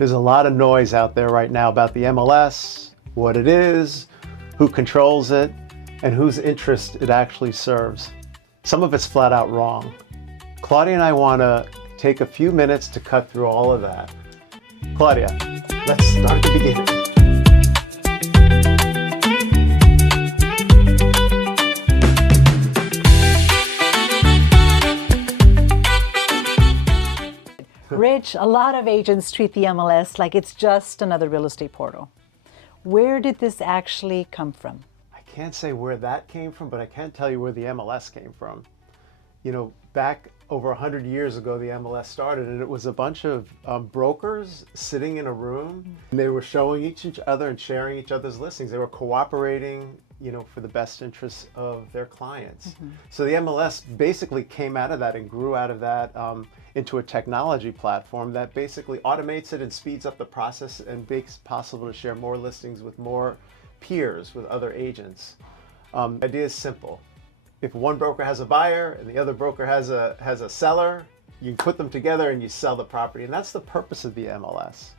There's a lot of noise out there right now about the MLS, what it is, who controls it, and whose interest it actually serves. Some of it's flat out wrong. Claudia and I want to take a few minutes to cut through all of that. Claudia, let's start at the beginning. Rich, a lot of agents treat the MLS like it's just another real estate portal. Where did this actually come from? I can't say where that came from, but I can tell you where the MLS came from. You know, back over 100 years ago, the MLS started, and it was a bunch of brokers sitting in a room, and they were showing each other and sharing each other's listings. They were cooperating, you know, for the best interests of their clients. So the MLS basically came out of that and grew out of that into a technology platform that basically automates it and speeds up the process and makes it possible to share more listings with more peers, with other agents. The idea is simple. If one broker has a buyer and the other broker has a seller, you put them together and you sell the property. And that's the purpose of the MLS.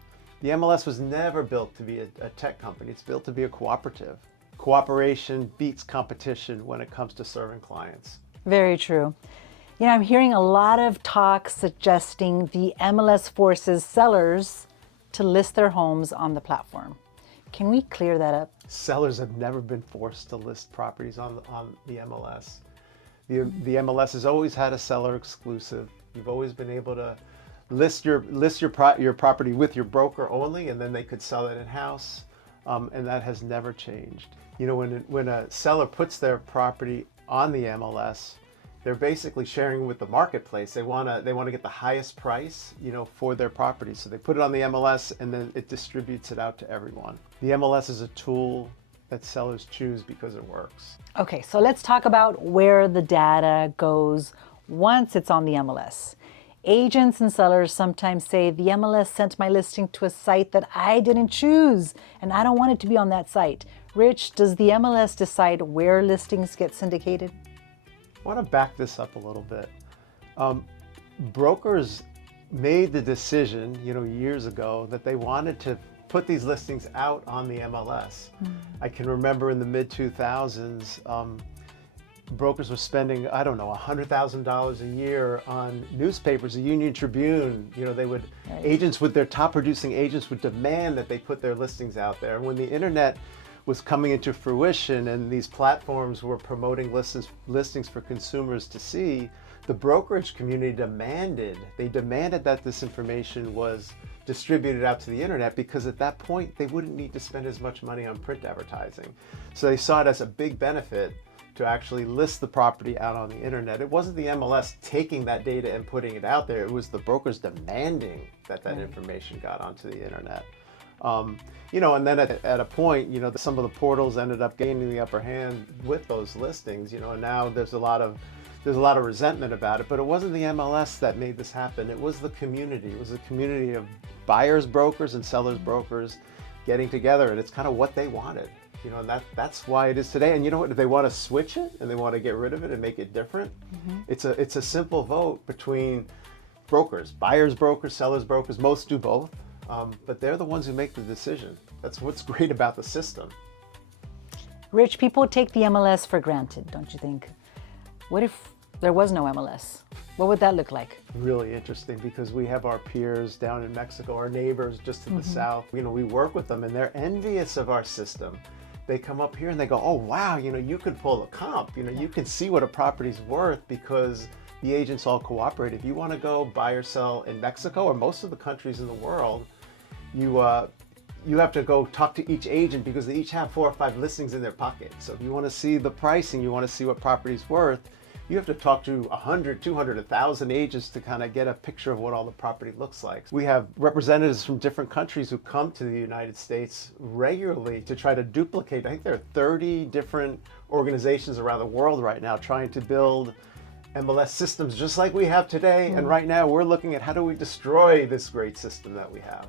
The MLS was never built to be a tech company. It's built to be a cooperative. Cooperation beats competition when it comes to serving clients. Very true. You know, I'm hearing a lot of talk suggesting the MLS forces sellers to list their homes on the platform. Can we clear that up? Sellers have never been forced to list properties on the MLS. The MLS has always had a seller exclusive. You've always been able to list your property with your broker only, and then they could sell it in-house, and that has never changed. You know, when a seller puts their property on the MLS, they're basically sharing with the marketplace. They want to get the highest price, you know, for their property. So they put it on the MLS and then it distributes it out to everyone. The MLS is a tool that sellers choose because it works. Okay, so let's talk about where the data goes once it's on the MLS. Agents and sellers sometimes say the MLS sent my listing to a site that I didn't choose and I don't want it to be on that site. Rich, does the MLS decide where listings get syndicated? I want to back this up a little bit. Brokers made the decision, you know, years ago that they wanted to put these listings out on the MLS. I can remember in the mid-2000s, brokers were spending, I don't know, $100,000 a year on newspapers, the Union Tribune. You know, they would, agents with their top producing agents would demand that they put their listings out there. And when the internet was coming into fruition and these platforms were promoting listings for consumers to see, the brokerage community demanded that this information was distributed out to the internet, because at that point they wouldn't need to spend as much money on print advertising. So they saw it as a big benefit to actually list the property out on the internet. It wasn't the MLS taking that data and putting it out there, it was the brokers demanding that information got onto the internet. You know, and then at a point, you know, some of the portals ended up gaining the upper hand with those listings, you know, and now there's a lot of resentment about it, but it wasn't the MLS that made this happen. It was the community. It was a community of buyers brokers and sellers brokers getting together, and it's kind of what they wanted, you know, and that's why it is today. And you know what, if they want to switch it and they want to get rid of it and make it different, it's a simple vote between brokers, buyers brokers, sellers brokers. Most do both. But they're the ones who make the decision. That's what's great about the system. Rich, people take the MLS for granted, don't you think? What if there was no MLS? What would that look like? Really interesting, because we have our peers down in Mexico, our neighbors just to the south. You know, we work with them and they're envious of our system. They come up here and they go, oh wow, you know, you could pull a comp. You know, you can see what a property's worth because the agents all cooperate. If you want to go buy or sell in Mexico or most of the countries in the world, you have to go talk to each agent because they each have 4 or 5 listings in their pocket. So if you want to see the pricing, you want to see what property's worth, you have to talk to 100, 200, 1,000 agents to kind of get a picture of what all the property looks like. We have representatives from different countries who come to the United States regularly to try to duplicate. I think there are 30 different organizations around the world right now trying to build MLS systems just like we have today. And right now we're looking at how do we destroy this great system that we have.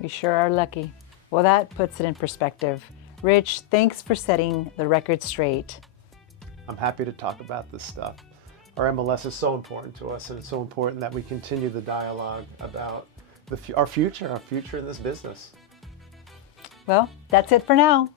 We sure are lucky. Well, that puts it in perspective. Rich, thanks for setting the record straight. I'm happy to talk about this stuff. Our MLS is so important to us, and it's so important that we continue the dialogue about our future in this business. Well, that's it for now.